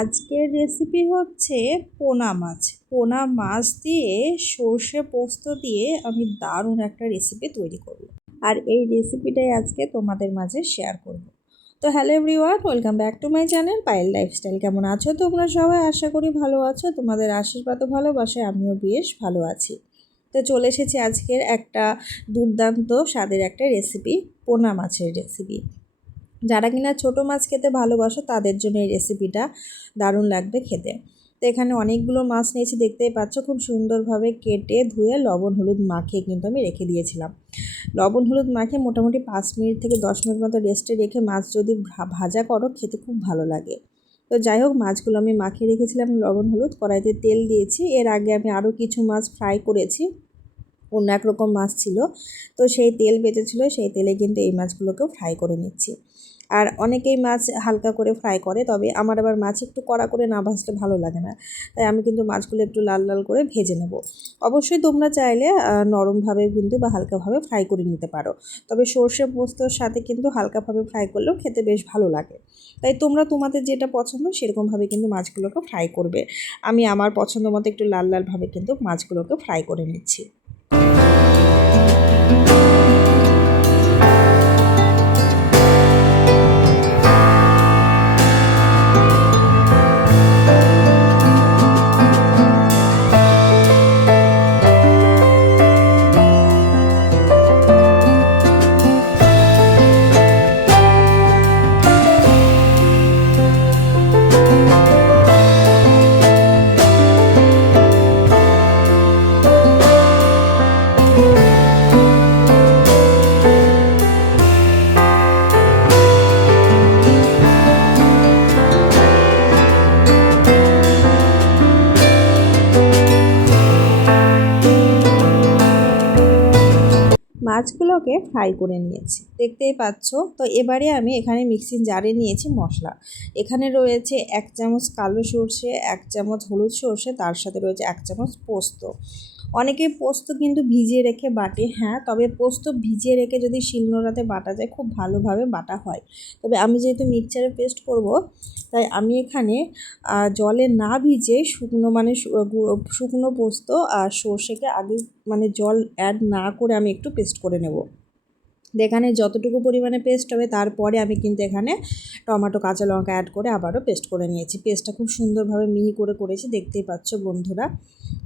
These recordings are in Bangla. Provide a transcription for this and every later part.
আজকের রেসিপি হচ্ছে পোনা মাছ। পোনা মাছ দিয়ে সর্ষে পোস্ত দিয়ে আমি দারুণ একটা রেসিপি তৈরি করব। আর এই রেসিপিটাই আজকে তোমাদের মাঝে শেয়ার করব। তো hello everyone, welcome back to my channel Payel lifestyle. কেমন আছো তোমরা সবাই? আশা করি ভালো আছো। তোমাদের আশীর্বাদ ও ভালোবাসায় আমিও বেশ ভালো আছি। তো চলে এসেছি আজকের একটা দুর্দান্ত স্বাদের একটা রেসিপি, পোনা মাছের রেসিপি। যারা কিনা ছোটো মাছ খেতে ভালোবাসো তাদের জন্য এই রেসিপিটা দারুণ লাগবে খেতে। তো এখানে অনেকগুলো মাছ নিয়েছি, দেখতেই পাচ্ছ। খুব সুন্দরভাবে কেটে ধুয়ে লবণ হলুদ মাখিয়ে কিন্তু আমি রেখে দিয়েছিলাম। লবণ হলুদ মাখিয়ে মোটামুটি 5 মিনিট থেকে 10 মিনিট মতো রেস্টে রেখে মাছ যদি ভাজা করো খেতে খুব ভালো লাগে। তো যাই হোক, মাছগুলো আমি মাখিয়ে রেখেছিলাম লবণ হলুদ। কড়াইতে তেল দিয়েছি। এর আগে আমি আরও কিছু মাছ ফ্রাই করেছি, অন্য একরকম মাছ ছিল। তো সেই তেল বেঁচেছিলো, সেই তেলে কিন্তু এই মাছগুলোকেও ফ্রাই করে নিচ্ছি। আর অনেকেই মাছ হালকা করে ফ্রাই করে, তবে আমার আবার মাছ একটু কড়া করে না ভাজলে ভালো লাগে না। তাই আমি কিন্তু মাছগুলো একটু লাল লাল করে ভেজে নেব। অবশ্যই তোমরা চাইলে নরমভাবে কিন্তু বা হালকাভাবে ফ্রাই করে নিতে পারো, তবে সর্ষে পোস্তর সাথে কিন্তু হালকাভাবে ফ্রাই করলেও খেতে বেশ ভালো লাগে। তাই তোমরা তোমাদের যেটা পছন্দ সেরকমভাবে কিন্তু মাছগুলোকে ফ্রাই করবে। আমি আমার পছন্দ মতো একটু লাল লালভাবে কিন্তু মাছগুলোকে ফ্রাই করে নিচ্ছি। মাছগুলোকে ফ্রাই করে নিয়েছি, দেখতেই পাচ্ছ। তো এবারে আমি এখানে মিক্সিং জারে নিয়েছি মশলা। এখানে রয়েছে 1 চামচ কালো সর্ষে, 1 চামচ হলুদ সর্ষে, তার সাথে রয়েছে 1 চামচ পোস্ত। অনেকে পোস্ত কিন্তু ভিজিয়ে রেখে বাটে, হ্যাঁ, তবে পোস্ত ভিজিয়ে রেখে যদি শিলনোড়াতে বাটা যায় খুব ভালোভাবে বাটা হয়। তবে আমি যেহেতু মিক্সচারে পেস্ট করব, তাই আমি এখানে জলে না ভিজে শুকনো পোস্ত আর সর্ষেকে আগে জল অ্যাড না করে আমি একটু পেস্ট করে নেব। এখানে যতটুকু পরিমাণে পেস্ট হবে তারপরে আমি কিন্তু এখানে টমেটো কাঁচা লঙ্কা অ্যাড করে আবারও পেস্ট করে নিয়েছি। পেস্টটা খুব সুন্দরভাবে মিহি করে করেছি, দেখতেই পাচ্ছ বন্ধুরা।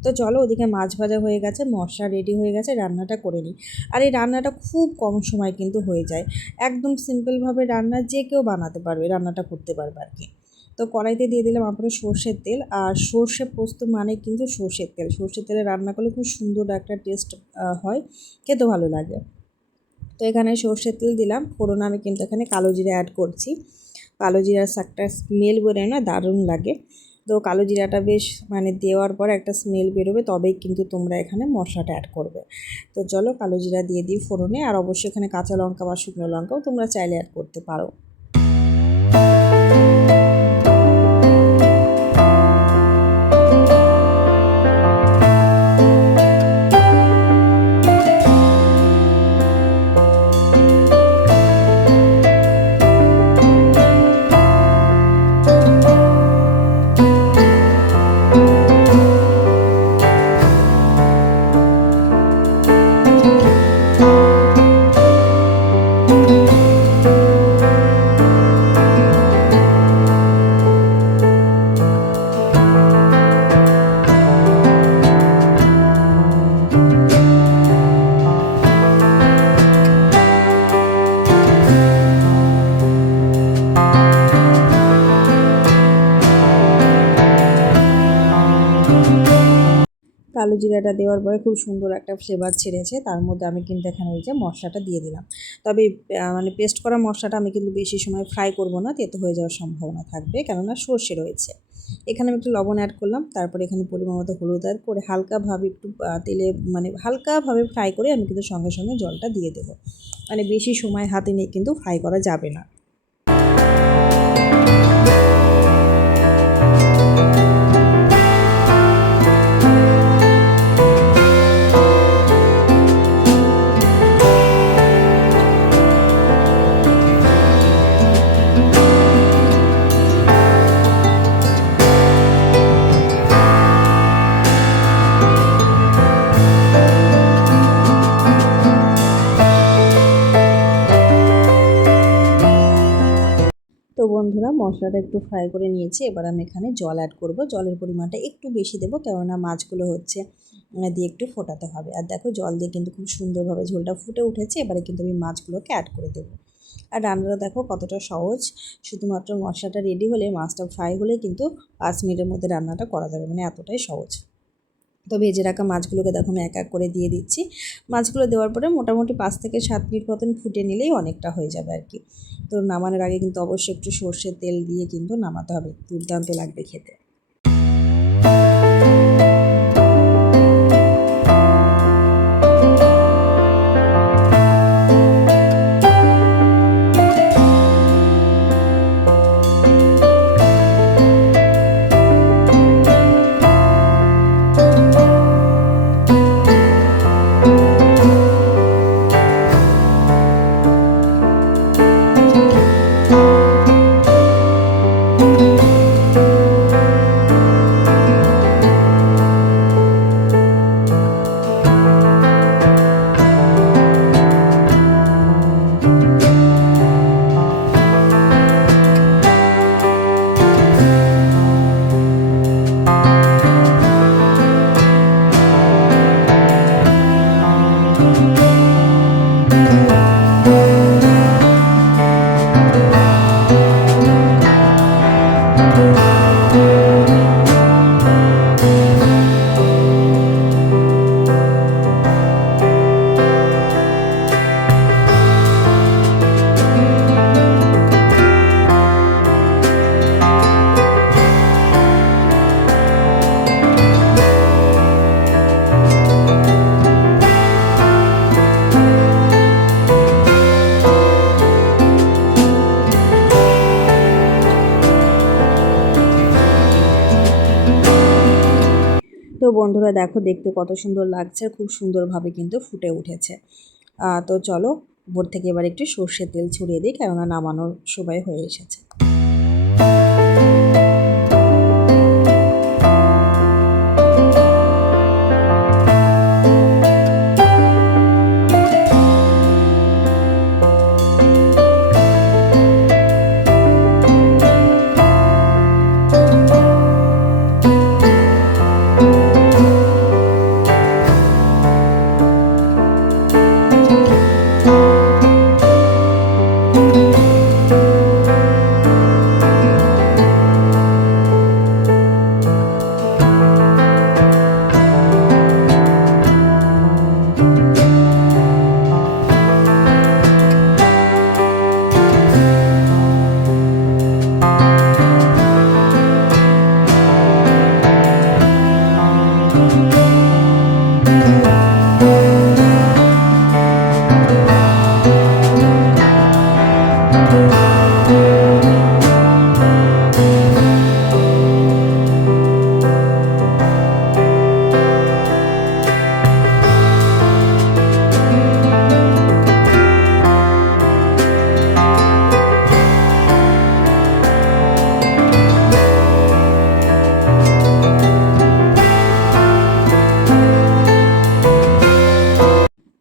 তো চলো, ওদিকে মাছ ভাজা হয়ে গেছে, মশলা রেডি হয়ে গেছে, রান্নাটা করে নিই। আর এই রান্নাটা খুব কম সময় কিন্তু হয়ে যায়। একদম সিম্পলভাবে রান্না যে কেউ বানাতে পারবে, রান্নাটা করতে পারবে আর কি। তো কড়াইতে দিয়ে দিলাম আমরা সর্ষের তেল। আর সর্ষে পোস্ত মানে কিন্তু সর্ষের তেল। সর্ষের তেলে রান্না করলে খুব সুন্দর একটা টেস্ট হয়, খেতে ভালো লাগে। তো এখানে সর্ষের তেল দিলাম। ফোড়নে আমি কিন্তু এখানে কালো জিরা অ্যাড করছি। কালো জিরার একটা স্মেল বেরোয় না, দারুণ লাগে। তো কালো জিরাটা বেশ দেওয়ার পর একটা স্মেল বেরোবে, তবেই কিন্তু তোমরা এখানে মশলাটা অ্যাড করবে। তো চলো, কালো জিরা দিয়ে দিই ফোড়নে। আর অবশ্যই এখানে কাঁচা লঙ্কা বা শুকনো লঙ্কাও তোমরা চাইলে অ্যাড করতে পারো। কালো জিরাটা দেওয়ার পরে খুব সুন্দর একটা ফ্লেভার ছেড়েছে। তার মধ্যে আমি কিন্তু এখানে ওই যে মশলাটা দিয়ে দিলাম। তবে পেস্ট করা মশলাটা আমি কিন্তু বেশি সময় ফ্রাই করব না, তেতো হয়ে যাওয়ার সম্ভাবনা থাকবে, কেননা সর্ষে রয়েছে। এখানে আমি একটু লবণ অ্যাড করলাম, তারপরে এখানে পরিমাণ মতো হলুদ অ্যাড করে হালকাভাবে একটু তেলে হালকাভাবে ফ্রাই করে আমি কিন্তু সঙ্গে সঙ্গে জলটা দিয়ে দেবো। বেশি সময় হাতে নিয়ে কিন্তু ফ্রাই করা যাবে না। মশলাটা একটু ফ্রাই করে নিয়েছি। এবার আমি এখানে জল অ্যাড করব। জলের পরিমাণটা একটু বেশি দেবো, কেননা মাছগুলো হচ্ছে দিয়ে একটু ফোটাতে হবে। আর দেখো জল দিয়ে কিন্তু খুব সুন্দরভাবে ঝোলটা ফুটে উঠেছে। এবারে কিন্তু আমি মাছগুলোকে অ্যাড করে দেবো। আর রান্নাটা দেখো কতটা সহজ, শুধুমাত্র মশলাটা রেডি হলে, মাছটা ফ্রাই হলে কিন্তু 5 মিনিটের মধ্যে রান্নাটা করা যাবে, মানে এতটাই সহজ। তো ভেজে রাখা মাছগুলোকে দেখো আমি এক এক করে দিয়ে দিচ্ছি। মাছগুলো দেওয়ার পরে মোটামুটি 5 থেকে 7 মিনিট মতন ফুটে নিলেই অনেকটা হয়ে যাবে আর কি। তো নামানোর আগে কিন্তু অবশ্যই একটু সর্ষের তেল দিয়ে কিন্তু নামাতে হবে, দুর্দান্ত লাগবে খেতে। তো বন্ধুরা দেখো দেখতে কত সুন্দর লাগছে, খুব সুন্দরভাবে কিন্তু ফুটে উঠেছে। তো চলো উপর থেকে এবার একটু সর্ষের তেল ছড়িয়ে দিই, কেননা নামানোর সময় হয়ে এসেছে।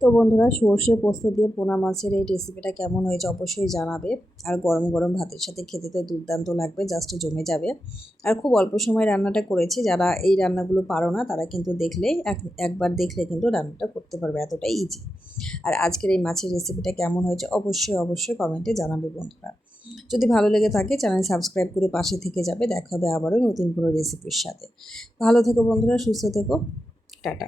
তো বন্ধুরা সর্ষে পোস্ত দিয়ে পোনা মাছের এই রেসিপিটা কেমন হয়েছে অবশ্যই জানাবে। আর গরম গরম ভাতের সাথে খেতে তো দুর্দান্ত লাগবে, জাস্ট জমে যাবে। আর খুব অল্প সময় রান্নাটা করেছি, যারা এই রান্নাগুলো পারো না তারা কিন্তু দেখলেই একবার দেখলে কিন্তু রান্নাটা করতে পারবে, এতটাই ইজি। আর আজকের এই মাছের রেসিপিটা কেমন হয়েছে অবশ্যই অবশ্যই কমেন্টে জানাবে বন্ধুরা। যদি ভালো লেগে থাকে চ্যানেল সাবস্ক্রাইব করে পাশে থেকে যাবে। দেখা হবে আবারও নতুন কোনো রেসিপির সাথে। ভালো থেকো বন্ধুরা, সুস্থ থেকো, টাটা।